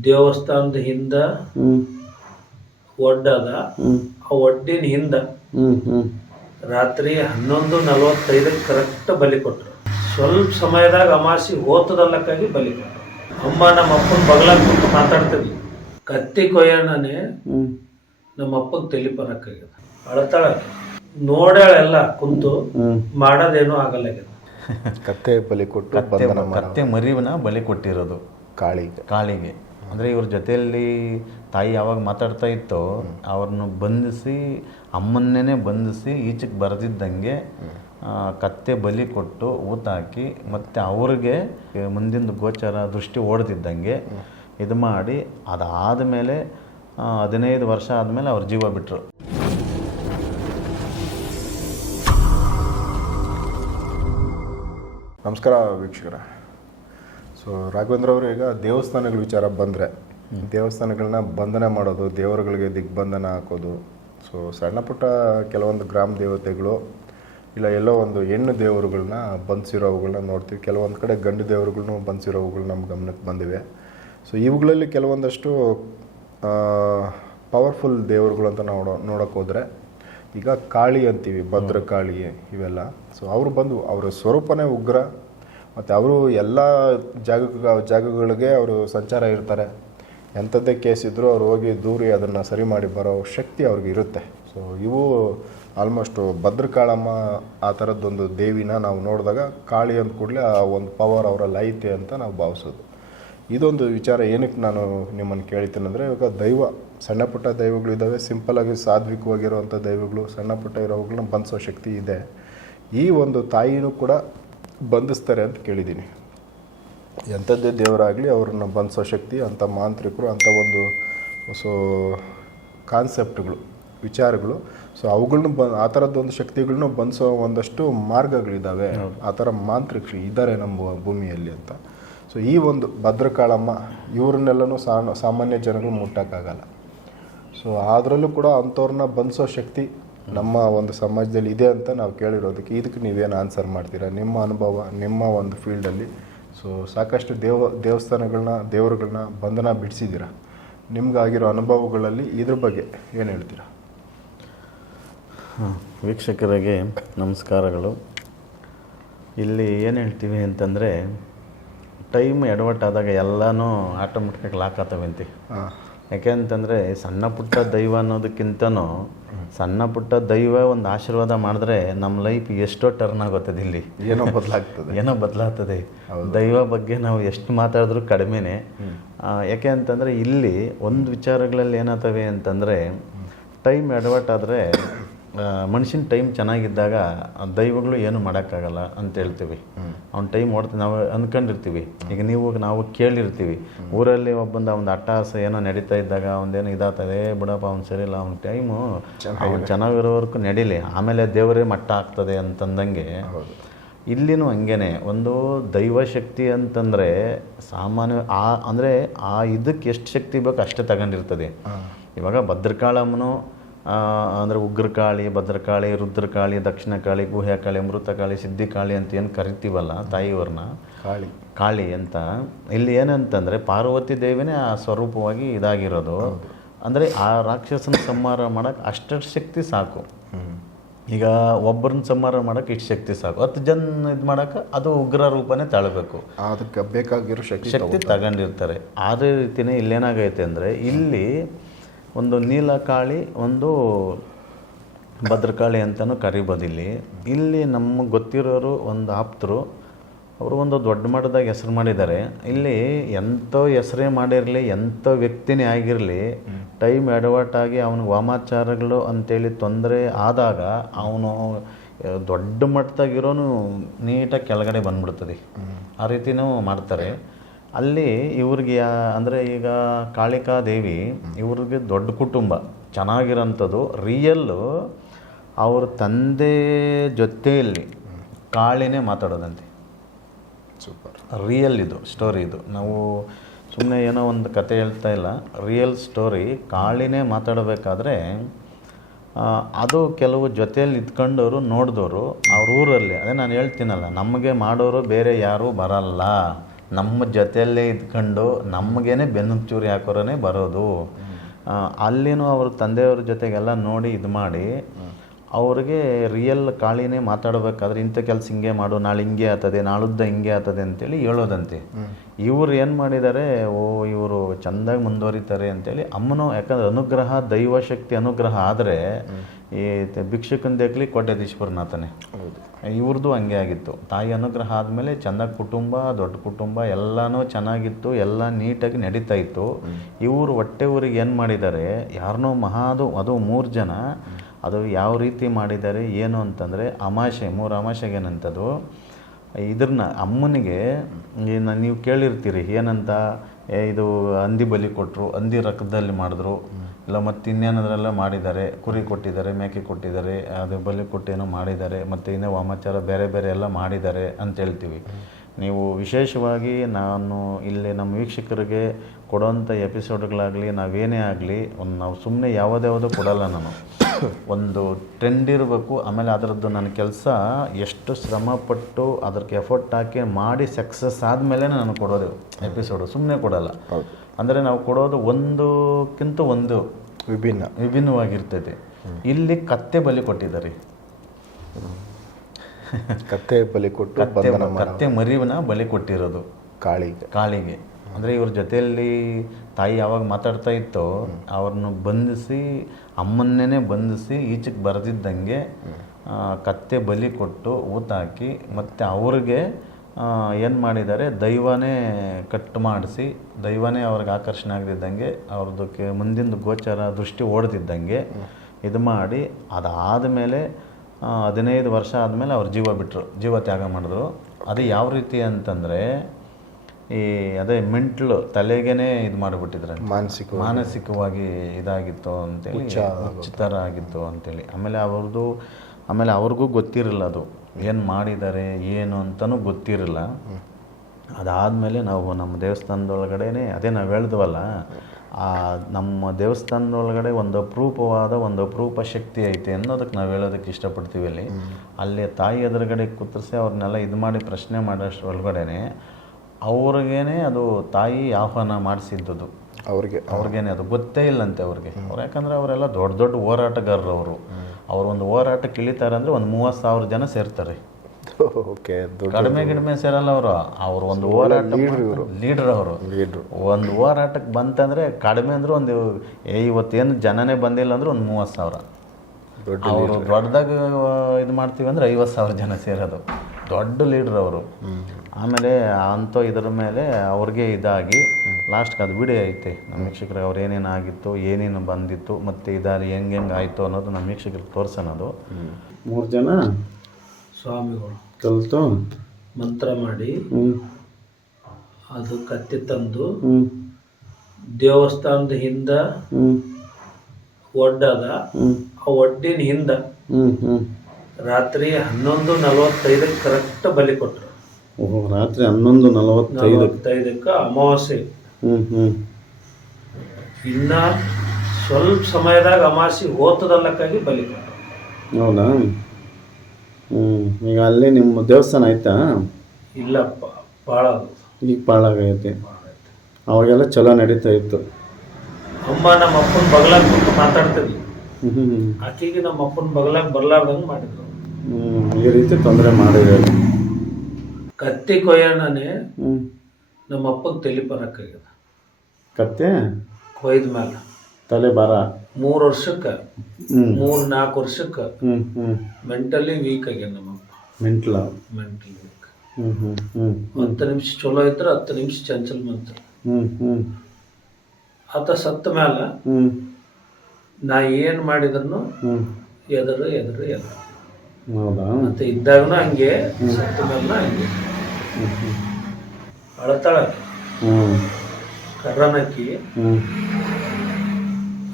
ದೇವಸ್ಥಾನದ ಹಿಂದ ಒಡ್ಡದ ಹ್ಞೂ ಆ ಒಡ್ಡಿನ ಹಿಂದ ರಾತ್ರಿ ಹನ್ನೊಂದು ನಲವತ್ತೈದಕ್ಕೆ ಕರೆಕ್ಟ್ ಬಲಿ ಕೊಟ್ಟರು ಸ್ವಲ್ಪ ಸಮಯದಾಗ ಅಮಾಸಿ ಹೋತದಲ್ಲಕ್ಕಾಗಿ ಬಲಿ ಕೊಟ್ಟರು ಅಮ್ಮ ನಮ್ಮ ಅಪ್ಪನ ಬಗಲಾಗ ಕುಂತು ಮಾತಾಡ್ತಿದ್ವಿ ಕತ್ತಿ ಕೊಯ್ಯೋಣನೆ ಹ್ಞೂ ನಮ್ಮ ಅಪ್ಪನ ತಲೆ ಬರಕ್ಕಾಗ್ಯದ ಅಳತಾಳ ನೋಡ್ಯಾಳೆಲ್ಲ ಕುಂತು ಮಾಡೋದೇನೂ ಆಗಲ್ಲ ಕತ್ತೆ ಬಲಿ ಕೊಟ್ಟು ಕತ್ತೆ ಮರಿವನ ಬಲಿ ಕೊಟ್ಟಿರೋದು. ಕಾಳಿಗೆ. ಕಾಳಿಗೆ. ಅಂದರೆ ಇವ್ರ ಜೊತೆಯಲ್ಲಿ ತಾಯಿ ಯಾವಾಗ ಮಾತಾಡ್ತಾ ಇತ್ತೋ ಅವ್ರನ್ನ ಬಂಧಿಸಿ ಅಮ್ಮನ್ನೇ ಬಂಧಿಸಿ ಈಚೆಗೆ ಬರೆದಿದ್ದಂಗೆ ಕತ್ತೆ ಬಲಿ ಕೊಟ್ಟು ಊತ ಹಾಕಿ, ಮತ್ತು ಅವ್ರಿಗೆ ಮುಂದಿನ ಗೋಚರ ದೃಷ್ಟಿ ಓಡ್ತಿದ್ದಂಗೆ ಇದು ಮಾಡಿ, ಅದಾದ ಮೇಲೆ ಹದಿನೈದು ವರ್ಷ ಆದಮೇಲೆ ಅವ್ರ ಜೀವ ಬಿಟ್ಟರು ನಮಸ್ಕಾರ ವೀಕ್ಷಕರ. ಸೊ ರಾಘವೇಂದ್ರ ಅವರು ಈಗ ದೇವಸ್ಥಾನಗಳ ವಿಚಾರ ಬಂದರೆ, ದೇವಸ್ಥಾನಗಳನ್ನ ಬಂಧನ ಮಾಡೋದು, ದೇವರುಗಳಿಗೆ ದಿಗ್ಬಂಧನ ಹಾಕೋದು. ಸೊ ಸಣ್ಣ ಪುಟ್ಟ ಕೆಲವೊಂದು ಗ್ರಾಮ ದೇವತೆಗಳು ಇಲ್ಲ ಎಲ್ಲೋ ಒಂದು ಹೆಣ್ಣು ದೇವರುಗಳನ್ನ ಬಂಧಿಸಿರೋವುಗಳನ್ನ ನೋಡ್ತೀವಿ. ಕೆಲವೊಂದು ಕಡೆ ಗಂಡು ದೇವರುಗಳನ್ನೂ ಬಂಧಿಸಿರೋವುಗಳು ನಮ್ಮ ಗಮನಕ್ಕೆ ಬಂದಿವೆ. ಸೊ ಇವುಗಳಲ್ಲಿ ಕೆಲವೊಂದಷ್ಟು ಪವರ್ಫುಲ್ ದೇವರುಗಳು ಅಂತ ನೋಡೋ, ನೋಡೋಕೆ ಹೋದರೆ, ಈಗ ಕಾಳಿ ಅಂತೀವಿ, ಭದ್ರಕಾಳಿ ಇವೆಲ್ಲ. ಸೊ ಅವರು ಬಂದು ಅವರ ಸ್ವರೂಪನೇ ಉಗ್ರ ಮತ್ತು ಅವರು ಎಲ್ಲ ಜಾಗ ಜಾಗಗಳಿಗೆ ಅವರು ಸಂಚಾರ ಇರ್ತಾರೆ ಎಂಥದ್ದೇ ಕೇಸ್ ಇದ್ದರೂ ಅವ್ರು ಹೋಗಿ ದೂರಿ ಅದನ್ನು ಸರಿ ಮಾಡಿ ಬರೋ ಶಕ್ತಿ ಅವ್ರಿಗೆ ಇರುತ್ತೆ. ಸೊ ಇವು ಆಲ್ಮೋಸ್ಟು ಭದ್ರಕಾಳಮ್ಮ ಆ ಥರದ್ದೊಂದು ದೇವಿನ ನಾವು ನೋಡಿದಾಗ ಕಾಳಿ ಅಂದ ಕೂಡಲೇ ಆ ಒಂದು ಪವರ್ ಅವರಲ್ಲಿ ಐತೆ ಅಂತ ನಾವು ಭಾವಿಸೋದು. ಇದೊಂದು ವಿಚಾರ ಏನಕ್ಕೆ ನಾನು ನಿಮ್ಮನ್ನು ಕೇಳ್ತೀನಂದರೆ ಇವಾಗ ದೈವ, ಸಣ್ಣ ಪುಟ್ಟ ದೈವಗಳಿದ್ದಾವೆ ಸಿಂಪಲಾಗಿ ಸಾತ್ವಿಕವಾಗಿರುವಂಥ ದೈವಗಳು, ಸಣ್ಣ ಪುಟ್ಟ ಇರೋವುಗಳನ್ನ ಬಂಧಿಸೋ ಶಕ್ತಿ ಇದೆ. ಈ ಒಂದು ತಾಯಿನೂ ಕೂಡ ಬಂಧಿಸ್ತಾರೆ ಅಂತ ಕೇಳಿದ್ದೀನಿ. ಎಂಥದ್ದೇ ದೇವರಾಗಲಿ ಅವ್ರನ್ನ ಬಂಧಿಸೋ ಶಕ್ತಿ ಅಂಥ ಮಾಂತ್ರಿಕರು ಅಂಥ ಒಂದು ಸೊ ಕಾನ್ಸೆಪ್ಟ್ಗಳು ವಿಚಾರಗಳು. ಸೊ ಅವುಗಳನ್ನ ಬ ಆ ಥರದ್ದೊಂದು ಶಕ್ತಿಗಳನ್ನ ಬಂಧಿಸೋ ಒಂದಷ್ಟು ಮಾರ್ಗಗಳಿದ್ದಾವೆ ಆ ಥರ ಮಾಂತ್ರಿಕರು ಇದ್ದಾರೆ ನಮ್ಮ ಭೂಮಿಯಲ್ಲಿ ಅಂತ. ಸೊ ಈ ಒಂದು ಭದ್ರಕಾಳಮ್ಮ ಇವ್ರನ್ನೆಲ್ಲನೂ ಸಾಮಾನ್ಯ ಜನಗಳು ಮುಟ್ಟೋಕ್ಕಾಗಲ್ಲ. ಸೊ ಅದರಲ್ಲೂ ಕೂಡ ಅಂಥವ್ರನ್ನ ಬಂಧಿಸೋ ಶಕ್ತಿ ನಮ್ಮ ಒಂದು ಸಮಾಜದಲ್ಲಿ ಇದೆ ಅಂತ ನಾವು ಕೇಳಿರೋದಕ್ಕೆ ಇದಕ್ಕೆ ನೀವೇನು ಆನ್ಸರ್ ಮಾಡ್ತೀರಾ? ನಿಮ್ಮ ಅನುಭವ ನಿಮ್ಮ ಒಂದು ಫೀಲ್ಡಲ್ಲಿ ಸೊ ಸಾಕಷ್ಟು ದೇವ ದೇವಸ್ಥಾನಗಳನ್ನ ದೇವರುಗಳನ್ನ ಬಂಧನ ಬಿಡಿಸಿದ್ದೀರಾ? ನಿಮ್ಗಾಗಿರೋ ಅನುಭವಗಳಲ್ಲಿ ಇದ್ರ ಬಗ್ಗೆ ಏನು ಹೇಳ್ತೀರಾ? ವೀಕ್ಷಕರಿಗೆ ನಮಸ್ಕಾರಗಳು. ಇಲ್ಲಿ ಏನು ಹೇಳ್ತೀವಿ ಅಂತಂದರೆ ಟೈಮ್ ಎಡವಟ್ಟಾದಾಗ ಎಲ್ಲನೂ ಆಟೋಮೆಟಿಕಾಗಿ ಲಾಕ್ ಆಗ್ತವಂತಿ ಹಾಂ. ಯಾಕೆ ಅಂತಂದರೆ ಸಣ್ಣ ಪುಟ್ಟ ದೈವ ಅನ್ನೋದಕ್ಕಿಂತನೂ ಸಣ್ಣ ಪುಟ್ಟ ದೈವ ಒಂದು ಆಶೀರ್ವಾದ ಮಾಡಿದ್ರೆ ನಮ್ಮ ಲೈಫ್ ಎಷ್ಟೋ ಟರ್ನ್ ಆಗುತ್ತದೆ ಇಲ್ಲಿ. ಏನೋ ಬದಲಾಗ್ತದೆ. ಏನೋ ಬದಲಾಗ್ತದೆ. ದೈವ ಬಗ್ಗೆ ನಾವು ಎಷ್ಟು ಮಾತಾಡಿದ್ರೂ ಕಡಿಮೆನೇ. ಯಾಕೆ ಅಂತಂದರೆ ಇಲ್ಲಿ ಒಂದು ವಿಚಾರಗಳಲ್ಲಿ ಏನಾಗ್ತವೆ ಅಂತಂದರೆ ಟೈಮ್ ಎಡವಟ್ಟಾದರೆ ಮನುಷ್ಯನ ಟೈಮ್ ಚೆನ್ನಾಗಿದ್ದಾಗ ದೈವಗಳು ಏನು ಮಾಡೋಕ್ಕಾಗಲ್ಲ ಅಂತ ಹೇಳ್ತೀವಿ. ಅವ್ನ ಟೈಮ್ ಓಡ್ತೀವಿ ನಾವು ಅಂದ್ಕೊಂಡಿರ್ತೀವಿ ಈಗ ನೀವು ನಾವು ಕೇಳಿರ್ತೀವಿ. ಊರಲ್ಲಿ ಒಬ್ಬಂದ ಒಂದು ಅಟ್ಟಹಾಸ ಏನೋ ನಡೀತಾ ಇದ್ದಾಗ ಒಂದೇನೋ ಇದಾಗ್ತದೆ "ಏ ಬಿಡಪ್ಪ ಅವ್ನು ಸರಿಯಿಲ್ಲ ಅವ್ನ ಟೈಮು ಅವ್ನು ಚೆನ್ನಾಗಿರೋವರೆಗೂ ನಡೀಲಿ. ಆಮೇಲೆ ದೇವರೇ ಮಟ್ಟ ಆಗ್ತದೆ ಅಂತಂದಂಗೆ ಇಲ್ಲಿನೂ ಹಂಗೇನೆ. ಒಂದು ದೈವಶಕ್ತಿ ಅಂತಂದರೆ ಸಾಮಾನ್ಯ ಆ ಅಂದರೆ ಆ ಇದಕ್ಕೆ ಎಷ್ಟು ಶಕ್ತಿ ಬೇಕು ಅಷ್ಟೇ ತಗೊಂಡಿರ್ತದೆ. ಇವಾಗ ಭದ್ರಕಾಳಮ್ಮನು ಅಂದರೆ ಉಗ್ರಕಾಳಿ ಭದ್ರಕಾಳಿ ರುದ್ರಕಾಳಿ ದಕ್ಷಿಣಕಾಳಿ ಗುಹ್ಯಕಾಳಿ ಅಮೃತಕಾಳಿ ಸಿದ್ಧಿಕಾಳಿ ಅಂತ ಏನು ಕರಿತೀವಲ್ಲ ತಾಯಿಯವ್ರನ್ನ? ಕಾಳಿ. ಕಾಳಿ ಅಂತ. ಇಲ್ಲಿ ಏನಂತಂದರೆ ಪಾರ್ವತಿ ದೇವಿನೇ ಆ ಸ್ವರೂಪವಾಗಿ ಇದಾಗಿರೋದು. ಅಂದರೆ ಆ ರಾಕ್ಷಸನ ಸಂಹಾರ ಮಾಡೋಕ್ಕೆ ಅಷ್ಟಷ್ಟು ಶಕ್ತಿ ಸಾಕು. ಈಗ ಒಬ್ಬರನ್ನ ಸಂಹಾರ ಮಾಡೋಕೆ ಇಷ್ಟು ಶಕ್ತಿ ಸಾಕು. ಹತ್ತು ಜನ ಇದು ಮಾಡೋಕೆ ಅದು ಉಗ್ರ ರೂಪನೇ ತಾಳಬೇಕು. ಅದಕ್ಕೆ ಬೇಕಾಗಿರೋ ಶಕ್ತಿ ಶಕ್ತಿ ತಗೊಂಡಿರ್ತಾರೆ. ಅದೇ ರೀತಿಯೇ ಇಲ್ಲೇನಾಗೈತೆ ಅಂದರೆ ಇಲ್ಲಿ ಒಂದು ನೀಲಕಾಳಿ ಒಂದು ಭದ್ರಕಾಳಿ ಅಂತಲೂ ಕರಿಬೋದು ಇಲ್ಲಿ. ಇಲ್ಲಿ ನಮಗೆ ಗೊತ್ತಿರೋರು ಒಂದು ಆಪ್ತರು ಅವರು ಒಂದು ದೊಡ್ಡ ಮಟ್ಟದಾಗ ಹೆಸರು ಮಾಡಿದ್ದಾರೆ. ಇಲ್ಲಿ ಎಂಥ ಹೆಸರೇ ಮಾಡಿರಲಿ ಎಂಥ ವ್ಯಕ್ತಿನೇ ಆಗಿರಲಿ ಟೈಮ್ ಎಡವಾಟಾಗಿ ಅವನಿಗೆ ವಾಮಾಚಾರಗಳು ಅಂತೇಳಿ ತೊಂದರೆ ಆದಾಗ ಅವನು ದೊಡ್ಡ ಮಟ್ಟದಾಗಿರೋನು ನೀಟಾಗಿ ಕೆಳಗಡೆ ಬಂದ್ಬಿಡ್ತದೆ. ಆ ರೀತಿನೂ ಮಾಡ್ತಾರೆ. ಅಲ್ಲಿ ಇವ್ರಿಗೆ ಯಾ ಅಂದರೆ ಈಗ ಕಾಳಿಕಾ ದೇವಿ ಇವ್ರಿಗೆ ದೊಡ್ಡ ಕುಟುಂಬ ಚೆನ್ನಾಗಿರೋಂಥದ್ದು. ರಿಯಲ್ಲು ಅವ್ರ ತಂದೆ ಜೊತೆಯಲ್ಲಿ ಕಾಳಿನೇ ಮಾತಾಡೋದಂತೆ. ಸೂಪರ್. ರಿಯಲ್ ಇದು ಸ್ಟೋರಿ ಇದು. ನಾವು ಸುಮ್ಮನೆ ಏನೋ ಒಂದು ಕತೆ ಹೇಳ್ತಾ ಇಲ್ಲ. ರಿಯಲ್ ಸ್ಟೋರಿ ಕಾಳಿನೇ ಮಾತಾಡಬೇಕಾದ್ರೆ ಅದು ಕೆಲವು ಜೊತೆಯಲ್ಲಿ ಇದ್ಕೊಂಡವರು ನೋಡಿದವರು ಅವ್ರ ಊರಲ್ಲಿ. ಅದೇ ನಾನು ಹೇಳ್ತೀನಲ್ಲ ನಮಗೆ ಮಾಡೋರು ಬೇರೆ ಯಾರೂ ಬರಲ್ಲ. ನಮ್ಮ ಜೊತೆಯಲ್ಲೇ ಇದ್ಕೊಂಡು ನಮಗೇನೆ ಬೆನ್ನು ಚೂರಿ ಹಾಕೋರೇ ಬರೋದು. ಅಲ್ಲಿನೂ ಅವ್ರ ತಂದೆಯವ್ರ ಜೊತೆಗೆಲ್ಲ ನೋಡಿ ಇದು ಮಾಡಿ ಅವ್ರಿಗೆ ರಿಯಲ್ ಕಾಳಿನೇ ಮಾತಾಡಬೇಕಾದ್ರೆ ಇಂಥ ಕೆಲಸ ಹಿಂಗೆ ಮಾಡು ನಾಳೆ ಹಿಂಗೆ ಆತದೆ ನಾಳುದ್ದ ಹಿಂಗೆ ಆಗ್ತದೆ ಅಂತೇಳಿ ಹೇಳೋದಂತೆ. ಇವರು ಏನು ಮಾಡಿದ್ದಾರೆ ಓ ಇವರು ಚೆಂದಾಗಿ ಮುಂದುವರಿತಾರೆ ಅಂತೇಳಿ ಅಮ್ಮನೋ ಯಾಕಂದ್ರೆ ಅನುಗ್ರಹ ದೈವಶಕ್ತಿ ಅನುಗ್ರಹ ಆದರೆ ಈ ಭಿಕ್ಷುಕನ ದೇಕ್ಲಿ ಹೌದು. ಇವ್ರದ್ದು ಹಂಗೆ ಆಗಿತ್ತು. ತಾಯಿ ಅನುಗ್ರಹ ಆದಮೇಲೆ ಚೆನ್ನಾಗಿ ಕುಟುಂಬ ದೊಡ್ಡ ಕುಟುಂಬ ಎಲ್ಲನೂ ಚೆನ್ನಾಗಿತ್ತು ಎಲ್ಲ ನೀಟಾಗಿ ನಡೀತಾ ಇತ್ತು. ಇವರು ಹೊಟ್ಟೆ ಊರಿಗೆ ಏನು ಮಾಡಿದ್ದಾರೆ ಯಾರನ್ನೋ ಮಹಾದು ಅದು ಮೂರು ಜನ ಅದು ಯಾವ ರೀತಿ ಮಾಡಿದ್ದಾರೆ ಏನು ಅಂತಂದರೆ ಅಮಾಶೆ ಮೂರು ಅಮಾಶೆಗೆ ಏನಂಥದ್ದು ಇದ್ರನ್ನ ಅಮ್ಮನಿಗೆ ಏನು ನೀವು ಕೇಳಿರ್ತೀರಿ ಏನಂತ ಇದು ಹಂದಿ ಬಲಿ ಕೊಟ್ಟರು ಹಂದಿ ರಕ್ತದಲ್ಲಿ ಮಾಡಿದ್ರು ಇಲ್ಲ ಮತ್ತು ಇನ್ನೇನದ್ರೆಲ್ಲ ಮಾಡಿದ್ದಾರೆ ಕುರಿ ಕೊಟ್ಟಿದ್ದಾರೆ ಮೇಕೆ ಕೊಟ್ಟಿದ್ದಾರೆ ಅದು ಬಲಿ ಕೊಟ್ಟೇನೋ ಮಾಡಿದ್ದಾರೆ ಮತ್ತು ಇನ್ನೇ ವಾಮಾಚಾರ ಬೇರೆ ಬೇರೆ ಎಲ್ಲ ಮಾಡಿದ್ದಾರೆ ಅಂತ ಹೇಳ್ತೀವಿ. ನೀವು ವಿಶೇಷವಾಗಿ ನಾನು ಇಲ್ಲಿ ನಮ್ಮ ವೀಕ್ಷಕರಿಗೆ ಕೊಡೋಂಥ ಎಪಿಸೋಡ್ಗಳಾಗಲಿ ನಾವೇನೇ ಆಗಲಿ ಒಂದು ನಾವು ಸುಮ್ಮನೆ ಯಾವುದ್ಯಾವುದು ಕೊಡಲ್ಲ ನಾನು. ಒಂದು ಟ್ರೆಂಡ್ ಇರಬೇಕು ಆಮೇಲೆ ಅದರದ್ದು ನನ್ನ ಕೆಲಸ ಎಷ್ಟು ಶ್ರಮಪಟ್ಟು ಅದಕ್ಕೆ ಎಫರ್ಟ್ ಹಾಕಿ ಮಾಡಿ ಸಕ್ಸಸ್ ಆದಮೇಲೆ ನಾನು ಕೊಡೋದು ಎಪಿಸೋಡು. ಸುಮ್ಮನೆ ಕೊಡಲ್ಲ. ಅಂದರೆ ನಾವು ಕೊಡೋದು ಒಂದಕ್ಕಿಂತ ಒಂದು ವಿಭಿನ್ನ. ವಿಭಿನ್ನವಾಗಿರ್ತೈತೆ. ಇಲ್ಲಿ ಕತ್ತೆ ಬಲಿ ಕೊಟ್ಟಿದ್ದಾರೆ. ಕತ್ತೆ ಬಲಿ ಕೊಟ್ಟು ಕತ್ತೆ ಮರಿವನ ಬಲಿ ಕೊಟ್ಟಿರೋದು. ಕಾಳಿಗೆ. ಕಾಳಿಗೆ. ಅಂದರೆ ಇವ್ರ ಜೊತೆಯಲ್ಲಿ ತಾಯಿ ಯಾವಾಗ ಮಾತಾಡ್ತಾ ಇತ್ತೋ ಅವ್ರನ್ನ ಬಂಧಿಸಿ ಅಮ್ಮನ್ನೇ ಬಂಧಿಸಿ ಈಚೆಗೆ ಬರೆದಿದ್ದಂಗೆ ಕತ್ತೆ ಬಲಿ ಕೊಟ್ಟು ಊತ ಹಾಕಿ ಮತ್ತು ಅವ್ರಿಗೆ ಏನು ಮಾಡಿದ್ದಾರೆ? ದೈವನೇ ಕಟ್ ಮಾಡಿಸಿ, ದೈವನೇ ಅವ್ರಿಗೆ ಆಕರ್ಷಣೆ ಆಗದಿದ್ದಂಗೆ, ಅವ್ರದ್ದಕ್ಕೆ ಮುಂದಿನ ಗೋಚರ ದೃಷ್ಟಿ ಓಡ್ದಿದ್ದಂಗೆ ಇದು ಮಾಡಿ, ಅದಾದ ಮೇಲೆ ಹದಿನೈದು ವರ್ಷ ಆದಮೇಲೆ ಅವ್ರು ಜೀವ ಬಿಟ್ಟರು ಜೀವ ತ್ಯಾಗ ಮಾಡಿದ್ರು. ಅದು ಯಾವ ರೀತಿ ಅಂತಂದರೆ ಈ ಅದೇ ಮೆಂಟ್ಲು ತಲೆಗೇನೆ ಇದು ಮಾಡಿಬಿಟ್ಟಿದ್ರೆ ಮಾನಸಿಕ ಮಾನಸಿಕವಾಗಿ ಇದಾಗಿತ್ತು ಅಂತೇಳಿ ಥರ ಆಗಿತ್ತು ಅಂತೇಳಿ. ಆಮೇಲೆ ಅವ್ರದ್ದು ಆಮೇಲೆ ಅವ್ರಿಗೂ ಗೊತ್ತಿರಲ್ಲ ಅದು. ಏನು ಮಾಡಿದ್ದಾರೆ ಏನು ಅಂತನೂ ಗೊತ್ತಿರಲ್ಲ. ಅದಾದಮೇಲೆ ನಾವು ನಮ್ಮ ದೇವಸ್ಥಾನದೊಳಗಡೆ ಅದೇ ನಾವು ಹೇಳ್ದವಲ್ಲ ಆ ನಮ್ಮ ದೇವಸ್ಥಾನದೊಳಗಡೆ ಒಂದು ಅಪರೂಪವಾದ ಒಂದು ಅಪರೂಪ ಶಕ್ತಿ ಐತೆ ಅನ್ನೋದಕ್ಕೆ ನಾವು ಹೇಳೋದಕ್ಕೆ ಇಷ್ಟಪಡ್ತೀವಿ ಅಲ್ಲಿ. ಅಲ್ಲಿ ತಾಯಿ ಎದುರುಗಡೆ ಕೂತ್ರಿಸಿ ಅವ್ರನ್ನೆಲ್ಲ ಇದು ಮಾಡಿ ಪ್ರಶ್ನೆ ಮಾಡೋಷ್ಟು ಒಳಗಡೆನೆ ಅವ್ರಿಗೇನೆ ಅದು ತಾಯಿ ಆಹ್ವಾನ ಮಾಡಿಸಿದ್ದದು. ಅವ್ರಿಗೆ. ಅವ್ರಿಗೇನೆ ಅದು ಗೊತ್ತೇ ಇಲ್ಲಂತೆ ಅವ್ರಿಗೆ. ಅವ್ರು ಯಾಕಂದ್ರೆ ಅವರೆಲ್ಲ ದೊಡ್ಡ ದೊಡ್ಡ ಹೋರಾಟಗಾರರು ಅವರು. ಅವ್ರು ಒಂದು ಹೋರಾಟಕ್ಕೆ ಇಳಿತಾರೆ ಅಂದರೆ ಒಂದು ಮೂವತ್ತು ಸಾವಿರ ಜನ ಸೇರ್ತಾರೆ. ಓಕೆ. ಕಡಿಮೆ ಕಡಿಮೆ ಸೇರಲ್ಲ ಅವರು. ಅವ್ರು ಒಂದು ಹೋರಾಟ ಲೀಡರ್ ಅವರು. ಲೀಡ್ರು ಒಂದು ಹೋರಾಟಕ್ಕೆ ಬಂತಂದ್ರೆ ಕಡಿಮೆ ಅಂದ್ರೆ ಒಂದು ಏ ಇವತ್ತೇನು ಜನನೇ ಬಂದಿಲ್ಲ ಅಂದ್ರೆ ಒಂದು ಮೂವತ್ತು ಸಾವಿರ. ಅವರು ದೊಡ್ಡದಾಗ ಇದು ಮಾಡ್ತೀವಿ ಅಂದ್ರೆ ಐವತ್ತು ಸಾವಿರ ಜನ ಸೇರೋದು. ದೊಡ್ಡ ಲೀಡ್ರ್ ಅವರು. ಆಮೇಲೆ ಅಂಥ ಇದರ ಮೇಲೆ ಅವ್ರಿಗೆ ಇದಾಗಿ ಲಾಸ್ಟ್ಗೆ ಅದು ವಿಡಿಯೋ ಐತೆ. ನಮ್ಮ ವೀಕ್ಷಕರಿಗೆ ಅವ್ರು ಏನೇನು ಆಗಿತ್ತು ಏನೇನು ಬಂದಿತ್ತು ಮತ್ತು ಇದಾರೆ ಹೆಂಗೆ ಹೆಂಗೆ ಆಯಿತು ಅನ್ನೋದು ನಮ್ಮ ವೀಕ್ಷಕರಿಗೆ ತೋರ್ಸೋಣದು ಮೂರು ಜನ ಸ್ವಾಮಿಗಳು. ಕಲಿತು. ಮಂತ್ರ ಮಾಡಿ. ಅದು ಕತ್ತಿ ತಂದು. ದೇವಸ್ಥಾನದ ಹಿಂದ ಒಡ್ಡದ. ಆ ಒಡ್ಡಿನ ಹಿಂದ. ಹ್ಞೂ ಹ್ಞೂ ರಾತ್ರಿ ಹನ್ನೊಂದು ನಲವತ್ತೈದಕ್ಕೆ ಕರೆಕ್ಟ್ ಬಲಿ ಕೊಟ್ಟರು ಓಹೋ ರಾತ್ರಿ ಹನ್ನೊಂದು ನಲವತ್ತೈದು ನಲವತ್ತೈದಕ್ಕೆ ಅಮಾವಾಸ್ಯೆ. ಹ್ಞೂ ಹ್ಞೂ ಇನ್ನ ಸ್ವಲ್ಪ ಸಮಯದಾಗ ಅಮಾಸಿ ಹೋತದಲ್ಲಕ್ಕಾಗಿ ಬಲಿ ಕೊಟ್ಟರು ಹೌದಾ? ಹ್ಞೂ ಈಗ ಅಲ್ಲಿ ನಿಮ್ಮ ದೇವಸ್ಥಾನ ಆಯ್ತಾ? ಇಲ್ಲಪ್ಪ ಭಾಳ ಈಗ ಪಾಳಾಗೈತೆ ಅವಾಗೆಲ್ಲ ಚಲೋ ನಡೀತಾ ಇತ್ತು. ಅಮ್ಮ ನಮ್ಮ ಅಪ್ಪನ ಬಗಲಾಗ ಕೂತು ಮಾತಾಡ್ತಿದ್ವಿ ಹ್ಞೂ ಹ್ಞೂ ಆಕೆಗೆ ನಮ್ಮ ಅಪ್ಪನ ಬಗಲಾಗ ಬರ್ಲಾರ್ದಂಗೆ ಮಾಡಿದ್ರು. ಈ ರೀತಿ ತೊಂದರೆ ಮಾಡಿದ್ದಾರೆ ಕತ್ತಿ ಕೊಯ್ಯೋಣನೆ ಹ್ಞೂ ನಮ್ಮ ಅಪ್ಪಗೆ ತಲೆ ಬರೋಕ್ಕಾಗ್ಯದ. ಕತ್ತೆ? ಕೊಯ್ದ ಮೇಲೆ ತಲೆ ಬರ ಮೂರು ವರ್ಷಕ್ಕೆ ಹ್ಞೂ ಮೂರು ನಾಲ್ಕು ವರ್ಷಕ್ಕೆ ಹ್ಞೂ ಹ್ಞೂ ಮೆಂಟಲಿ ವೀಕ್ ಆಗ್ಯಾನ ನಮ್ಮ ಅಪ್ಪ. ಮೆಂಟ್ಲ? ಮೆಂಟಲಿ ವೀಕ್ ಹ್ಞೂ ಹ್ಞೂ ಹ್ಞೂ ಹತ್ತು ನಿಮಿಷ ಚಲೋ ಇದ್ರೆ ಹತ್ತು ನಿಮಿಷ ಚಂಚಲ್ ಬಂತ ಹ್ಞೂ ಹ್ಞೂ ಆತ ಸತ್ತ ಮೇಲೆ ಹ್ಞೂ ನಾ ಏನು ಮಾಡಿದ್ರು ಹ್ಞೂ ಎದುರು ಎದುರು ಎದರು. ಹೌದಾ? ಮತ್ತೆ ಇದ್ದಾಗನು ಹಂಗೆ ಸತ್ತ ಮೇಲೆ ಹಂಗೆ. ಹ್ಞೂ ಹ್ಞೂ ಅಳತಾಳ ಹ್ಞೂ ಕರ್ರನಕ್ಕಿ.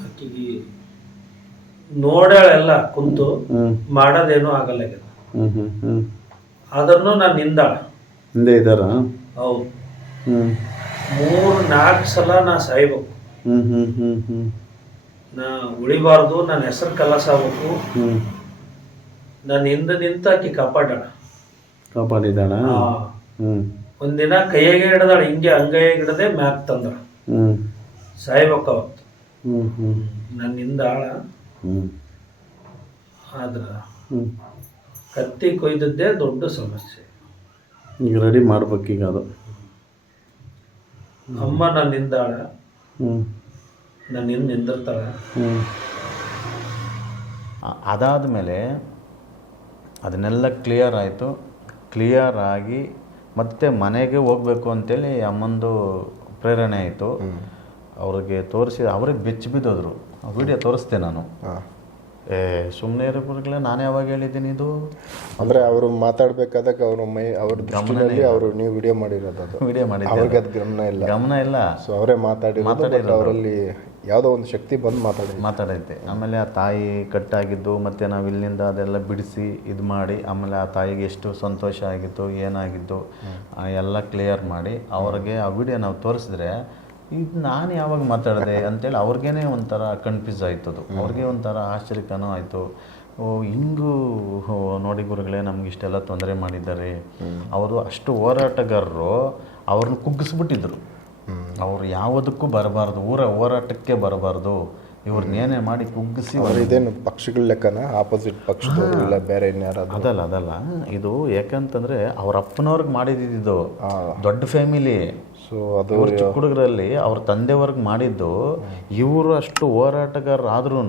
ಅಕ್ಕಿಗೆ ನೋಡ್ಯಾಳೆಲ್ಲ ಕುಂತು ಮಾಡೋದೇನೂ ಆಗಲ್ಲ ಹ್ಮ್ ಹ್ಞೂ ಆದ್ರೂ ನಾನು ನಿಂದಾಳ. ಹಿಂದೆ ಇದ್ದಾರಾ? ಹೌದು. ಹ್ಮ್. ಮೂರು ನಾಲ್ಕು ಸಲ ನಾ ಸಾಯ್ಬೇಕು. ಹ್ಮ್ ಹ್ಮ್ ಹ್ಞೂ ಹ್ಞೂ ನಾ ಉಳಿಬಾರ್ದು ನನ್ನ ಹೆಸರು ಕಲಸ ಆಗ್ಬೇಕು ಹ್ಞೂ ನಾನು ಹಿಂದೆ ನಿಂತು ಆಕಿ ಕಾಪಾಡೋಣ ಕಾಪಾಡಿದಾಳ ಒಂದಿನ ಕೈಯಾಗೆ ಹಿಡ್ದಾಳ ಹಿಂಗೆ ಅಂಗೈಯಾಗ ಹಿಡದೆ ಮ್ಯಾಕ್ ತಂದ್ರ ಹ್ಞೂ ಸಾಯ್ಬೇಕು ಅವತ್ತು ಹ್ಞೂ ಹ್ಞೂ ನನ್ನಿಂದ ಆಳ. ಹ್ಞೂ ಆದ್ರ ಹ್ಞೂ ಕತ್ತಿ ಕೊಯ್ದದ್ದೇ ದೊಡ್ಡ ಸಮಸ್ಯೆ. ಈಗ ರೆಡಿ ಮಾಡ್ಬೇಕೀಗ ಅದು. ಅಮ್ಮ ನನ್ನ ಆಳ. ಹ್ಞೂ ನನ್ನ ಹಿಂದೆ ನಿಂದಿರ್ತಾಳ. ಹ್ಞೂ ಅದಾದ ಮೇಲೆ ಅದನ್ನೆಲ್ಲ ಕ್ಲಿಯರ್ ಆಯಿತು. ಕ್ಲಿಯರ್ ಆಗಿ ಮತ್ತೆ ಮನೆಗೆ ಹೋಗಬೇಕು ಅಂತೇಳಿ ಅಮ್ಮಂದು ಪ್ರೇರಣೆ ಆಯಿತು. ಅವ್ರಿಗೆ ತೋರಿಸಿ ಅವ್ರಿಗೆ ಬೆಚ್ಚಿ ಬಿದ್ದೋದ್ರು. ವಿಡಿಯೋ ತೋರಿಸ್ತೆ ನಾನು. ಏ ಸುಮ್ಮನೆ ಇರೋಲೇ ನಾನು ಯಾವಾಗ ಹೇಳಿದ್ದೀನಿ ಇದು. ಅಂದ್ರೆ ಅವರು ಮಾತಾಡ್ಬೇಕಾದಾಗ ಅವರು ಮೈ ಅವ್ರ ಗಮನದಲ್ಲಿ ಅವರು ನೀವು ವಿಡಿಯೋ ಮಾಡಿರೋದು ಅದು. ವಿಡಿಯೋ ಮಾಡಿ ಅವ್ರಿಗೆ ಅದು. ಗಮನ ಇಲ್ಲ. ಗಮನ ಇಲ್ಲ. ಸೊ ಅವರೇ ಮಾತಾಡಿ ಮಾತಾಡಿ ಅವರಲ್ಲಿ ಯಾವುದೋ ಒಂದು ಶಕ್ತಿ ಬಂದು ಮಾತಾಡಿ. ಮಾತಾಡೈತೆ. ಆಮೇಲೆ ಆ ತಾಯಿ ಕಟ್ಟಾಗಿದ್ದು ಮತ್ತು ನಾವು ಇಲ್ಲಿಂದ ಅದೆಲ್ಲ ಬಿಡಿಸಿ ಇದು ಮಾಡಿ ಆಮೇಲೆ ಆ ತಾಯಿಗೆ ಎಷ್ಟು ಸಂತೋಷ ಆಗಿತ್ತು ಏನಾಗಿದ್ದು ಎಲ್ಲ ಕ್ಲಿಯರ್ ಮಾಡಿ ಅವ್ರಿಗೆ ಆ ವಿಡಿಯೋ ನಾವು ತೋರಿಸಿದ್ರೆ ಇದು ನಾನು ಯಾವಾಗ ಮಾತಾಡಿದೆ ಅಂತೇಳಿ ಅವ್ರಿಗೇನೆ ಒಂಥರ ಕನ್ಫ್ಯೂಸ್ ಆಯ್ತದು ಅವ್ರಿಗೆ ಒಂಥರ ಆಶ್ಚರ್ಯಕನೂ ಆಯಿತು. ಓ ಹಿಂಗೂ ನೋಡಿ ಗುರುಗಳೇ ನಮ್ಗೆ ಇಷ್ಟೆಲ್ಲ ತೊಂದರೆ ಮಾಡಿದ್ದಾರೆ. ಅವರು ಅಷ್ಟು ಹೋರಾಟಗಾರರು ಅವ್ರನ್ನ ಕುಗ್ಗಿಸ್ಬಿಟ್ಟಿದ್ರು. ಅವ್ರು ಯಾವುದಕ್ಕೂ ಬರಬಾರ್ದು ಊರ ಹೋರಾಟಕ್ಕೆ ಬರಬಾರ್ದು. ಇವ್ರನ್ನೇನೇ ಮಾಡಿ ಕುಗ್ಗಿಸಿ ಇದೇನು ಪಕ್ಷಗಳ ಲೆಕ್ಕನ? ಆಪೋಸಿಟ್ ಪಕ್ಷದವರು ಇಲ್ಲ ಬೇರೆ ಇನ್ಯಾರು ಅದಲ್ಲ ಅದಲ್ಲ. ಇದು ಯಾಕಂತಂದ್ರೆ ಅವ್ರ ಅಪ್ಪನವ್ರಿಗೆ ಮಾಡಿದ್ದು ದೊಡ್ಡ ಫ್ಯಾಮಿಲಿ ಸೊ ಅದು ಚಿಕ್ಕ ಹುಡುಗರಲ್ಲಿ ಅವ್ರ ತಂದೆಯವ್ರಿಗೆ ಮಾಡಿದ್ದು ಇವರು ಅಷ್ಟು ಹೋರಾಟಗಾರರಾದ್ರೂ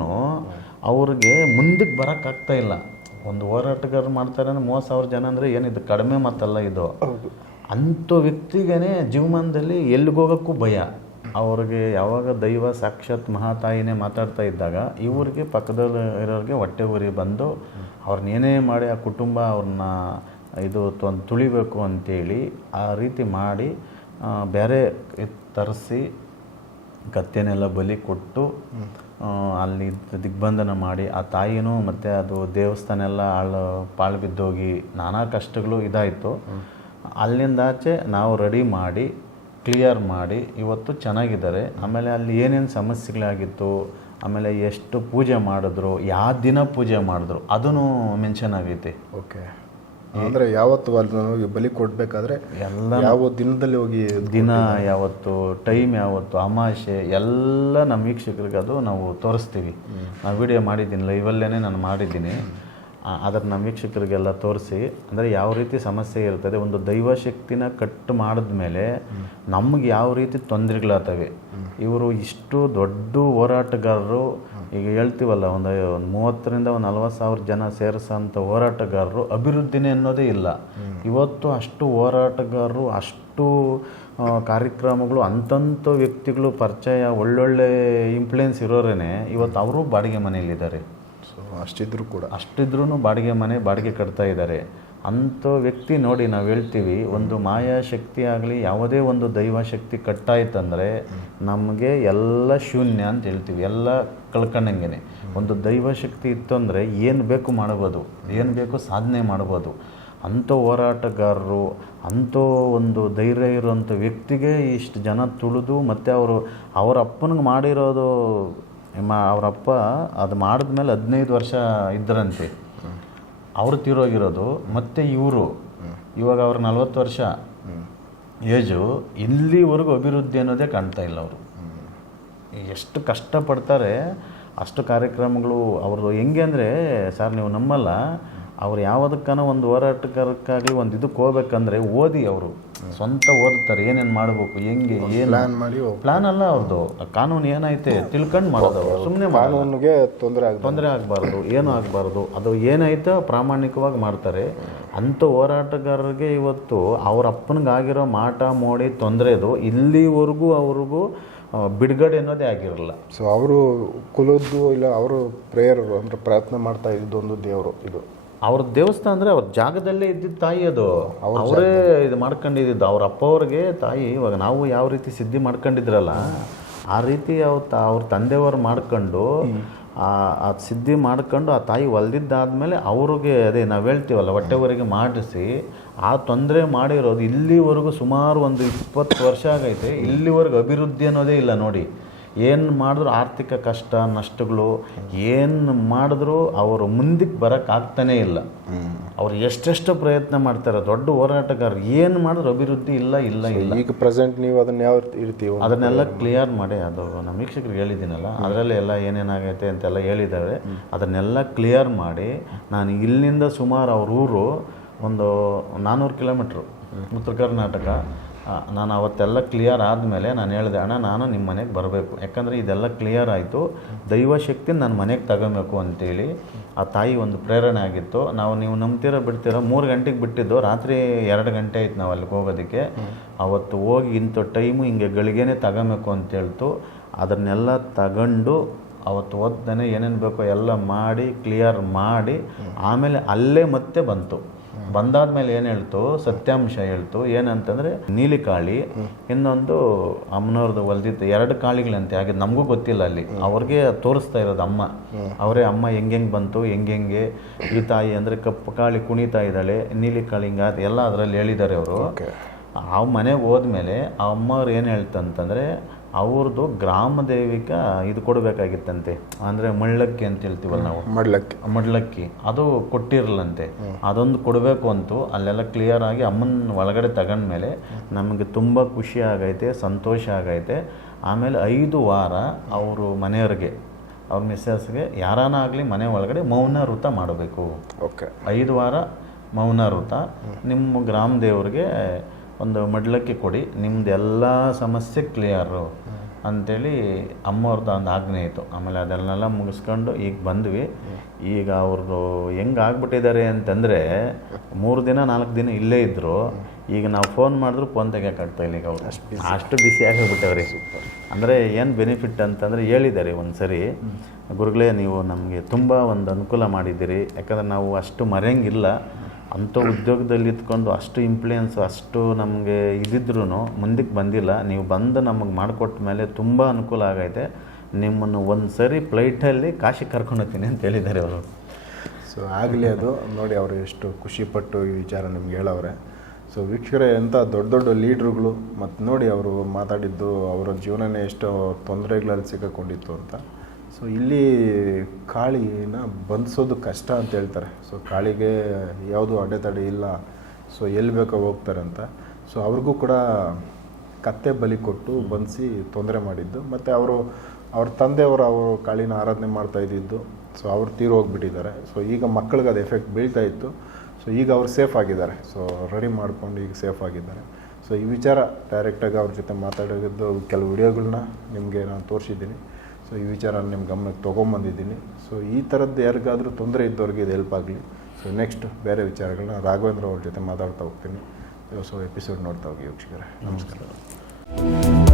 ಅವ್ರಿಗೆ ಮುಂದಕ್ಕೆ ಬರೋಕ್ಕಾಗ್ತಾ ಇಲ್ಲ. ಒಂದು ಹೋರಾಟಗಾರ ಮಾಡ್ತಾರೆ ಅಂದ್ರೆ ಮೂವತ್ತು ಸಾವಿರ ಜನ ಅಂದರೆ ಏನಿದು? ಕಡಿಮೆ ಮಾತಲ್ಲ ಇದು. ಅಂಥ ವ್ಯಕ್ತಿಗೇ ಜೀವಮಾನದಲ್ಲಿ ಎಲ್ಲಿಗೋಗೋಕ್ಕೂ ಭಯ. ಅವ್ರಿಗೆ ಯಾವಾಗ ದೈವ, ಸಾಕ್ಷಾತ್ ಮಹಾತಾಯಿನೇ ಮಾತಾಡ್ತಾ ಇದ್ದಾಗ ಇವ್ರಿಗೆ ಪಕ್ಕದಲ್ಲಿ ಇರೋರಿಗೆ ಹೊಟ್ಟೆ ಉರಿ ಬಂದು ಅವ್ರನ್ನೇನೇ ಮಾಡಿ ಆ ಕುಟುಂಬ ಅವ್ರನ್ನ ಇದು ತೊಂದು ತುಳಿಬೇಕು ಅಂತೇಳಿ ಆ ರೀತಿ ಮಾಡಿ ಬೇರೆ ತರಿಸಿ ಕತ್ತೆನೆಲ್ಲ ಬಲಿ ಕೊಟ್ಟು ಅಲ್ಲಿ ದಿಗ್ಬಂಧನ ಮಾಡಿ ಆ ತಾಯಿನೂ ಮತ್ತು ಅದು ದೇವಸ್ಥಾನ ಎಲ್ಲ ಆಳು ಪಾಳು ಬಿದ್ದೋಗಿ ನಾನಾ ಕಷ್ಟಗಳು ಇದಾಯಿತು. ಅಲ್ಲಿಂದ ಆಚೆ ನಾವು ರೆಡಿ ಮಾಡಿ ಕ್ಲಿಯರ್ ಮಾಡಿ ಇವತ್ತು ಚೆನ್ನಾಗಿದ್ದಾರೆ. ಆಮೇಲೆ ಅಲ್ಲಿ ಏನೇನು ಸಮಸ್ಯೆಗಳಾಗಿತ್ತು ಆಮೇಲೆ ಎಷ್ಟು ಪೂಜೆ ಮಾಡಿದ್ರು ಯಾವ ದಿನ ಪೂಜೆ ಮಾಡಿದ್ರು ಅದೂ ಮೆನ್ಷನ್ ಆಗೈತಿ. ಓಕೆ. ಅಂದರೆ ಯಾವತ್ತು ಅಲ್ಲಿ ಬಲಿ ಕೊಡಬೇಕಾದ್ರೆ ಎಲ್ಲ ಯಾವ ದಿನದಲ್ಲಿ ಹೋಗಿ ದಿನ ಯಾವತ್ತು ಟೈಮ್ ಯಾವತ್ತು ಅಮಾಶೆ ಎಲ್ಲ ನಮ್ಮ ವೀಕ್ಷಕರಿಗೆ ಅದು ನಾವು ತೋರಿಸ್ತೀವಿ. ನಾವು ವಿಡಿಯೋ ಮಾಡಿದ್ದೀನಿ ಲೈವಲ್ಲೇ ನಾನು ಮಾಡಿದ್ದೀನಿ. ಅದನ್ನು ವೀಕ್ಷಕರಿಗೆಲ್ಲ ತೋರಿಸಿ. ಅಂದರೆ ಯಾವ ರೀತಿ ಸಮಸ್ಯೆ ಇರ್ತದೆ, ಒಂದು ದೈವಶಕ್ತಿನ ಕಟ್ಟು ಮಾಡಿದ್ಮೇಲೆ ನಮ್ಗೆ ಯಾವ ರೀತಿ ತೊಂದರೆಗಳಾಗ್ತವೆ? ಇವರು ಇಷ್ಟು ದೊಡ್ಡ ಹೋರಾಟಗಾರರು, ಈಗ ಹೇಳ್ತೀವಲ್ಲ, ಒಂದು ಒಂದು ಮೂವತ್ತರಿಂದ ಒಂದು ನಲ್ವತ್ತು ಸಾವಿರ ಜನ ಸೇರಿಸೋಂಥ ಹೋರಾಟಗಾರರು ಅಭಿವೃದ್ಧಿನೇ ಅನ್ನೋದೇ ಇಲ್ಲ. ಇವತ್ತು ಅಷ್ಟು ಹೋರಾಟಗಾರರು, ಅಷ್ಟು ಕಾರ್ಯಕ್ರಮಗಳು ಅಂತಂಥ ವ್ಯಕ್ತಿಗಳು ಪರಿಚಯ, ಒಳ್ಳೊಳ್ಳೆ ಇನ್ಫ್ಲುಯೆನ್ಸ್ ಇರೋರೇ ಇವತ್ತು ಅವರು ಬಾಡಿಗೆ ಮನೆಯಲ್ಲಿದ್ದಾರೆ. ಸೊ ಅಷ್ಟಿದ್ರು ಕೂಡ. ಅಷ್ಟಿದ್ರೂ ಬಾಡಿಗೆ ಮನೆ ಬಾಡಿಗೆ ಕಟ್ತಾ ಇದ್ದಾರೆ. ಅಂಥ ವ್ಯಕ್ತಿ ನೋಡಿ ನಾವು ಹೇಳ್ತೀವಿ, ಒಂದು ಮಾಯಾಶಕ್ತಿ ಆಗಲಿ, ಯಾವುದೇ ಒಂದು ದೈವಶಕ್ತಿ ಕಟ್ಟಾಯ್ತಂದರೆ ನಮಗೆ ಎಲ್ಲ ಶೂನ್ಯ ಅಂತ ಹೇಳ್ತೀವಿ, ಎಲ್ಲ ಕಳ್ಕೊಂಡಂಗೆ ಒಂದು ದೈವಶಕ್ತಿ ಇತ್ತು ಅಂದರೆ ಏನು ಬೇಕು ಮಾಡ್ಬೋದು, ಏನು ಬೇಕು ಸಾಧನೆ ಮಾಡ್ಬೋದು. ಅಂಥ ಹೋರಾಟಗಾರರು, ಅಂಥ ಒಂದು ಧೈರ್ಯ ಇರುವಂಥ ವ್ಯಕ್ತಿಗೆ ಇಷ್ಟು ಜನ ತುಳಿದು ಮತ್ತು ಅವರು ಅವರ ಅಪ್ಪನಿಗೆ ಮಾಡಿರೋದು ಮ ಅವರಪ್ಪ ಅದು ಮಾಡಿದ್ಮೇಲೆ ಹದಿನೈದು ವರ್ಷ ಇದ್ದರಂತೆ. ಅವರು ತೀರೋಗಿರೋದು, ಮತ್ತು ಇವರು. ಇವಾಗ ಅವ್ರ ನಲ್ವತ್ತು ವರ್ಷ ಏಜು. ಇಲ್ಲಿವರೆಗೂ ಅಭಿವೃದ್ಧಿ ಅನ್ನೋದೇ ಕಾಣ್ತಾ ಇಲ್ಲ ಅವರು. ಎಷ್ಟು ಕಷ್ಟಪಡ್ತಾರೆ, ಅಷ್ಟು ಕಾರ್ಯಕ್ರಮಗಳು ಅವರು ಹೆಂಗೆ ಅಂದರೆ, ಸರ್ ನೀವು ನಮ್ಮಲ್ಲ ಅವ್ರು ಯಾವುದಕ್ಕನ ಒಂದು ಹೋರಾಟಗಾರಕ್ಕಾಗಲಿ ಒಂದು ಇದಕ್ಕೆ ಹೋಗ್ಬೇಕಂದ್ರೆ ಓದಿ ಅವರು. ಸ್ವಂತ ಓದ್ತಾರೆ ಏನೇನು ಮಾಡಬೇಕು ಹೆಂಗೆ ಏನು. ಪ್ಲಾನ್ ಮಾಡಿ ಪ್ಲಾನ್ ಅಲ್ಲ ಅವ್ರದ್ದು ಕಾನೂನು ಏನೈತೆ ತಿಳ್ಕೊಂಡು ಮಾಡೋದು ಸುಮ್ಮನೆ ಕಾನೂನಿಗೆ ತೊಂದರೆ ಆಗ ತೊಂದರೆ ಆಗಬಾರ್ದು ಏನೂ ಆಗಬಾರ್ದು. ಅದು ಏನೈತೆ ಪ್ರಾಮಾಣಿಕವಾಗಿ ಮಾಡ್ತಾರೆ. ಅಂಥ ಹೋರಾಟಗಾರರಿಗೆ ಇವತ್ತು ಅವ್ರ ಅಪ್ಪನಿಗಾಗಿರೋ ಮಾಟ ಮೋಡಿ ತೊಂದರೆದು ಇಲ್ಲಿವರೆಗೂ ಅವ್ರಿಗೂ ಬಿಡುಗಡೆ ಅನ್ನೋದೇ ಆಗಿರಲ್ಲ. ಸೊ ಅವರು ಕುಲದ್ದು ಇಲ್ಲ ಅವರು ಪ್ರೇಯರ್ ಅಂದರೆ ಪ್ರಯತ್ನ ಮಾಡ್ತಾ ಇದ್ದೊಂದು ದೇವರು ಇದು. ಅವ್ರ ದೇವಸ್ಥಾನ ಅಂದರೆ ಅವ್ರ ಜಾಗದಲ್ಲೇ ಇದ್ದಿದ್ದ ತಾಯಿ ಅದು. ಅವರೇ ಇದು ಮಾಡ್ಕೊಂಡಿದ್ದು ಅವ್ರ ಅಪ್ಪ ಅವ್ರಿಗೆ ತಾಯಿ ಇವಾಗ ನಾವು ಯಾವ ರೀತಿ ಸಿದ್ಧಿ ಮಾಡ್ಕೊಂಡಿದ್ರಲ್ಲ ಆ ರೀತಿ ಅವ್ರ ತ ಅವ್ರ ತಂದೆಯವರು ಮಾಡ್ಕೊಂಡು ಆ ಆ ಸಿದ್ಧಿ ಮಾಡ್ಕೊಂಡು ಆ ತಾಯಿ ಒಲ್ದಿದ್ದಾದಮೇಲೆ ಅವ್ರಿಗೆ ಅದೇ ನಾವು ಹೇಳ್ತೀವಲ್ಲ ಹೊಟ್ಟೆವರೆಗೆ ಮಾಡಿಸಿ ಆ ತೊಂದರೆ ಮಾಡಿರೋದು ಇಲ್ಲಿವರೆಗೂ ಸುಮಾರು ಒಂದು ಇಪ್ಪತ್ತು ವರ್ಷ ಆಗೈತೆ. ಇಲ್ಲಿವರೆಗೂ ಅಭಿವೃದ್ಧಿ ಅನ್ನೋದೇ ಇಲ್ಲ ನೋಡಿ. ಏನು ಮಾಡಿದ್ರು ಆರ್ಥಿಕ ಕಷ್ಟ ನಷ್ಟಗಳು ಏನು ಮಾಡಿದ್ರು ಅವರು ಮುಂದಕ್ಕೆ ಬರೋಕ್ಕಾಗ್ತಾನೇ ಇಲ್ಲ. ಅವ್ರು ಎಷ್ಟೆಷ್ಟು ಪ್ರಯತ್ನ ಮಾಡ್ತಾರೆ. ದೊಡ್ಡ ಹೋರಾಟಗಾರರು ಏನು ಮಾಡಿದ್ರು ಅಭಿವೃದ್ಧಿ ಇಲ್ಲ ಇಲ್ಲ ಇಲ್ಲ. ಈಗ ಪ್ರೆಸೆಂಟ್ ನೀವು ಅದನ್ನ ಯಾವ ರೀತಿ ಒಂದು- ಅದನ್ನೆಲ್ಲ ಕ್ಲಿಯರ್ ಮಾಡಿ ಅದು ನಮ್ಮ ವೀಕ್ಷಕರಿಗೆ ಹೇಳಿದ್ದೀನಲ್ಲ ಅದರಲ್ಲಿ ಎಲ್ಲ ಏನೇನಾಗೈತೆ ಅಂತೆಲ್ಲ ಹೇಳಿದ್ದಾವೆ. ಅದನ್ನೆಲ್ಲ ಕ್ಲಿಯರ್ ಮಾಡಿ ನಾನು ಇಲ್ಲಿಂದ ಸುಮಾರು ಅವ್ರ ಊರು ಒಂದು ನಾನ್ನೂರು ಕಿಲೋಮೀಟ್ರು ಉತ್ತರ ಕರ್ನಾಟಕ. ನಾನು ಅವತ್ತೆಲ್ಲ ಕ್ಲಿಯರ್ ಆದಮೇಲೆ ನಾನು ಹೇಳಿದೆ, ಅಣ್ಣ, ನಾನು ನಿಮ್ಮ ಮನೆಗೆ ಬರಬೇಕು. ಯಾಕಂದರೆ ಇದೆಲ್ಲ ಕ್ಲಿಯರ್ ಆಯಿತು. ದೈವಶಕ್ತಿ ನನ್ನ ಮನೆಗೆ ತಗೋಬೇಕು ಅಂತೇಳಿ ಆ ತಾಯಿ ಒಂದು ಪ್ರೇರಣೆ ಆಗಿತ್ತು. ನಾವು ನೀವು ನಂಬ್ತೀರ ಬಿಡ್ತೀರ? ಮೂರು ಗಂಟೆಗೆ ಬಿಟ್ಟಿದ್ದು. ರಾತ್ರಿ ಎರಡು ಗಂಟೆ ಆಯ್ತು ನಾವು ಅಲ್ಲಿಗೆ ಹೋಗೋದಕ್ಕೆ. ಅವತ್ತು ಹೋಗಿ ಇಂಥ ಟೈಮು ಹಿಂಗೆ ಗಳಿಗೆನೇ ತಗೋಬೇಕು ಅಂತ ಹೇಳ್ತು. ಅದನ್ನೆಲ್ಲ ತಗೊಂಡು ಅವತ್ತು ಓದ್ತಾನೆ ಏನೇನು ಬೇಕೋ ಎಲ್ಲ ಮಾಡಿ ಕ್ಲಿಯರ್ ಮಾಡಿ, ಆಮೇಲೆ ಅಲ್ಲೇ ಮತ್ತೆ ಬಂತು. ಬಂದಾದ್ಮೇಲೆ ಏನು ಹೇಳ್ತು? ಸತ್ಯಾಂಶ ಹೇಳ್ತು. ಏನಂತಂದರೆ ನೀಲಿಕಾಳಿ ಇನ್ನೊಂದು ಅಮ್ಮನವ್ರದ್ದು ಹೊಲ್ದಿತ್ತು ಎರಡು ಕಾಳಿಗಳಂತೆ. ಹಾಗೆ ನಮಗೂ ಗೊತ್ತಿಲ್ಲ ಅಲ್ಲಿ. ಅವ್ರಿಗೆ ತೋರಿಸ್ತಾ ಇರೋದು ಅಮ್ಮ. ಅವರೇ ಅಮ್ಮ ಹೆಂಗೆಂಗೆ ಬಂತು? ಹೆಂಗೆಂಗೆ? ಈ ತಾಯಿ ಅಂದರೆ ಕಪ್ಪು ಕಾಳಿ ಕುಣಿತಾ ಇದ್ದಾಳೆ. ನೀಲಿ ಕಾಳಿ ಹಿಂಗಾದ ಎಲ್ಲ ಅದರಲ್ಲಿ ಹೇಳಿದ್ದಾರೆ ಅವರು. ಆ ಮನೆಗೆ ಹೋದ್ಮೇಲೆ ಆ ಅಮ್ಮವ್ರು ಏನು ಹೇಳ್ತಂತಂದರೆ ಅವ್ರದ್ದು ಗ್ರಾಮ ದೇವಿಕ ಇದು ಕೊಡಬೇಕಾಗಿತ್ತಂತೆ. ಅಂದರೆ ಮಳ್ಳಕ್ಕಿ ಅಂತ ಹೇಳ್ತೀವಲ್ಲ ನಾವು. ಮಡ್ಲಕ್ಕಿ ಮಡ್ಲಕ್ಕಿ ಅದು ಕೊಟ್ಟಿರಲಂತೆ. ಅದೊಂದು ಕೊಡಬೇಕು ಅಂತೂ ಅಲ್ಲೆಲ್ಲ ಕ್ಲಿಯರ್ ಆಗಿ ಅಮ್ಮನ ಒಳಗಡೆ ತಗೊಂಡ್ಮೇಲೆ ನಮಗೆ ತುಂಬ ಖುಷಿ ಆಗೈತೆ ಸಂತೋಷ ಆಗೈತೆ. ಆಮೇಲೆ ಐದು ವಾರ ಅವರು ಮನೆಯವ್ರಿಗೆ ಅವ್ರ ಮಿಸ್ಸಸ್ಗೆ ಯಾರಾನ ಆಗಲಿ ಮನೆ ಒಳಗಡೆ ಮೌನ ವೃತ ಮಾಡಬೇಕು. ಓಕೆ. ಐದು ವಾರ ಮೌನ ವೃತ ನಿಮ್ಮ ಗ್ರಾಮ ದೇವ್ರಿಗೆ ಒಂದು ಮಡ್ಲಕ್ಕೆ ಕೊಡಿ ನಿಮ್ದು ಎಲ್ಲ ಸಮಸ್ಯೆ ಕ್ಲಿಯರು ಅಂಥೇಳಿ ಅಮ್ಮವ್ರದ್ದು ಒಂದು ಆಜ್ಞೆ ಇತ್ತು. ಆಮೇಲೆ ಅದನ್ನೆಲ್ಲ ಮುಗಿಸ್ಕೊಂಡು ಈಗ ಬಂದ್ವಿ. ಈಗ ಅವ್ರದ್ದು ಹೆಂಗೆ ಆಗ್ಬಿಟ್ಟಿದ್ದಾರೆ ಅಂತಂದರೆ ಮೂರು ದಿನ ನಾಲ್ಕು ದಿನ ಇಲ್ಲೇ ಇದ್ದರು ಈಗ ನಾವು ಫೋನ್ ಮಾಡಿದ್ರು ಫೋನ್ ತೆಗೆಯೋಕ್ಕಾಗ್ತಾ ಇಲ್ಲ ಈಗ ಅವರು. ಅಷ್ಟು ಬಿಸಿ ಆಗಿಬಿಟ್ಟವ್ರಿ. ಅಂದರೆ ಏನು ಬೆನಿಫಿಟ್ ಅಂತಂದರೆ ಹೇಳಿದ್ದಾರೆ ಒಂದು ಸರಿ ಗುರುಗಳೇ ನೀವು ನಮಗೆ ತುಂಬ ಒಂದು ಅನುಕೂಲ ಮಾಡಿದ್ದೀರಿ. ಯಾಕಂದರೆ ನಾವು ಅಷ್ಟು ಮರೆಯಂಗಿಲ್ಲ. ಅಂಥ ಉದ್ಯೋಗದಲ್ಲಿ ಇದ್ಕೊಂಡು ಅಷ್ಟು ಇಂಪ್ಲೂಯೆನ್ಸ್ ಅಷ್ಟು ನಮಗೆ ಇದ್ದಿದ್ರು ಮುಂದಕ್ಕೆ ಬಂದಿಲ್ಲ. ನೀವು ಬಂದು ನಮಗೆ ಮಾಡಿಕೊಟ್ಟ ಮೇಲೆ ತುಂಬ ಅನುಕೂಲ ಆಗೈತೆ. ನಿಮ್ಮನ್ನು ಒಂದು ಸರಿ ಫ್ಲೈಟಲ್ಲಿ ಕಾಶಿ ಕರ್ಕೊಂಡು ಹೋಗ್ತೀನಿ ಅಂತ ಹೇಳಿದ್ದಾರೆ ಅವರು. ಸೊ ಆಗಲಿ ಅದು. ನೋಡಿ, ಅವರು ಎಷ್ಟು ಖುಷಿಪಟ್ಟು ಈ ವಿಚಾರ ನಿಮ್ಗೆ ಹೇಳವ್ರೆ. ಸೊ ವೀಕ್ಷಕರೇ, ಎಂಥ ದೊಡ್ಡ ದೊಡ್ಡ ಲೀಡ್ರುಗಳು ಮತ್ತು ನೋಡಿ, ಅವರು ಮಾತಾಡಿದ್ದು, ಅವರ ಜೀವನನೇ ಎಷ್ಟೋ ತೊಂದರೆಗಳಲ್ಲಿ ಸಿಕ್ಕಕೊಂಡಿತ್ತು ಅಂತ. ಸೊ ಇಲ್ಲಿ ಕಾಳಿನ ಬಂಧಿಸೋದು ಕಷ್ಟ ಅಂತ ಹೇಳ್ತಾರೆ. ಸೊ ಕಾಳಿಗೆ ಯಾವುದು ಅಡೆತಡೆ ಇಲ್ಲ. ಸೊ ಎಲ್ಲಿ ಬೇಕೋ ಹೋಗ್ತಾರೆ ಅಂತ ಸೊ ಅವ್ರಿಗೂ ಕೂಡ ಕತ್ತೆ ಬಲಿ ಕೊಟ್ಟು ಬಂಧಿಸಿ ತೊಂದರೆ ಮಾಡಿದ್ದು. ಮತ್ತು ಅವರು, ಅವ್ರ ತಂದೆಯವರು ಅವರು ಕಾಳಿನ ಆರಾಧನೆ ಮಾಡ್ತಾ ಇದ್ದಿದ್ದು. ಸೊ ಅವ್ರು ತೀರು ಹೋಗ್ಬಿಟ್ಟಿದ್ದಾರೆ. ಸೊ ಈಗ ಮಕ್ಕಳಿಗೆ ಅದು ಎಫೆಕ್ಟ್ ಬೀಳ್ತಾ ಇತ್ತು. ಸೊ ಈಗ ಅವ್ರು ಸೇಫ್ ಆಗಿದ್ದಾರೆ. ಸೊ ರೆಡಿ ಮಾಡ್ಕೊಂಡು ಈಗ ಸೇಫ್ ಆಗಿದ್ದಾರೆ. ಸೊ ಈ ವಿಚಾರ ಡೈರೆಕ್ಟಾಗಿ ಅವ್ರ ಜೊತೆ ಮಾತಾಡಿದ್ದು ಕೆಲವು ವಿಡಿಯೋಗಳನ್ನ ನಿಮಗೆ ನಾನು ತೋರಿಸಿದ್ದೀನಿ. ಸೊ ಈ ವಿಚಾರ ನಿಮ್ಮ ಗಮನಕ್ಕೆ ತೊಗೊಂಬಂದಿದ್ದೀನಿ. ಸೊ ಈ ಥರದ್ದು ಯಾರಿಗಾದರೂ ತೊಂದರೆ ಇದ್ದವ್ರಿಗೆ ಇದು ಹೆಲ್ಪ್ ಆಗಲಿ. ಸೊ ನೆಕ್ಸ್ಟ್ ಬೇರೆ ವಿಚಾರಗಳನ್ನ ರಾಘವೇಂದ್ರ ಅವ್ರ ಜೊತೆ ಮಾತಾಡ್ತಾ ಹೋಗ್ತೀನಿ. ಸೊ ಎಪಿಸೋಡ್ ನೋಡ್ತಾ ಹೋಗಿ, ವೀಕ್ಷಕರೇ. ನಮಸ್ಕಾರ.